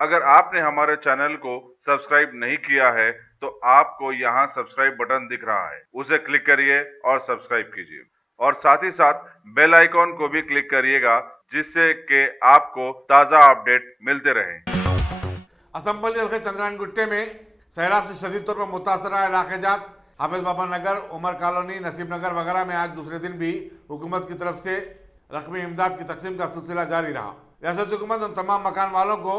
अगर आपने हमारे चैनल को सब्सक्राइब नहीं किया है तो आपको यहाँ सब्सक्राइब बटन दिख रहा है, उसे क्लिक करिए और सब्सक्राइब कीजिए और साथ ही साथ बेल आइकॉन को भी क्लिक करिएगा जिससे कि आपको ताज़ा अपडेट मिलते रहें। असम्बली हल्के चंद्रायन गुट्टे में सैलाब से शदीद तौर पर मुतासरा इलाके जात हाफिज बाबा नगर, उमर कॉलोनी, नसीब नगर वगैरह में आज दूसरे दिन भी हुकूमत की तरफ से रकमी इमदाद की तकसीम का सिलसिला जारी रहा। रियासत हुकूमत उन तमाम मकान वालों को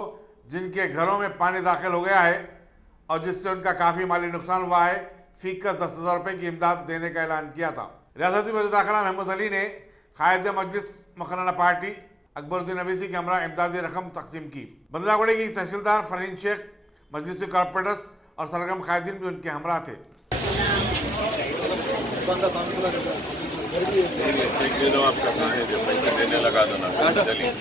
जिनके घरों में पानी दाखिल हो गया है और जिससे उनका काफ़ी माली नुकसान हुआ है, फीकस 10,000 रुपये की इमदाद देने का ऐलान किया था। रियासती वज़ीर दाखिला महमूद अली ने कायद मजलिस मखराना पार्टी अकबरुद्दीन अवीसी की हमरा इमदादी रकम तकसीम की। बंदलागुड़े की तहसीलदार फरीन शेख, मजलिस कॉरपोरेटर्स और सरगर्म कायदीन भी उनके हमरा थे। आपका कहाँ है जो पैसे देने लगा दो ना चलिए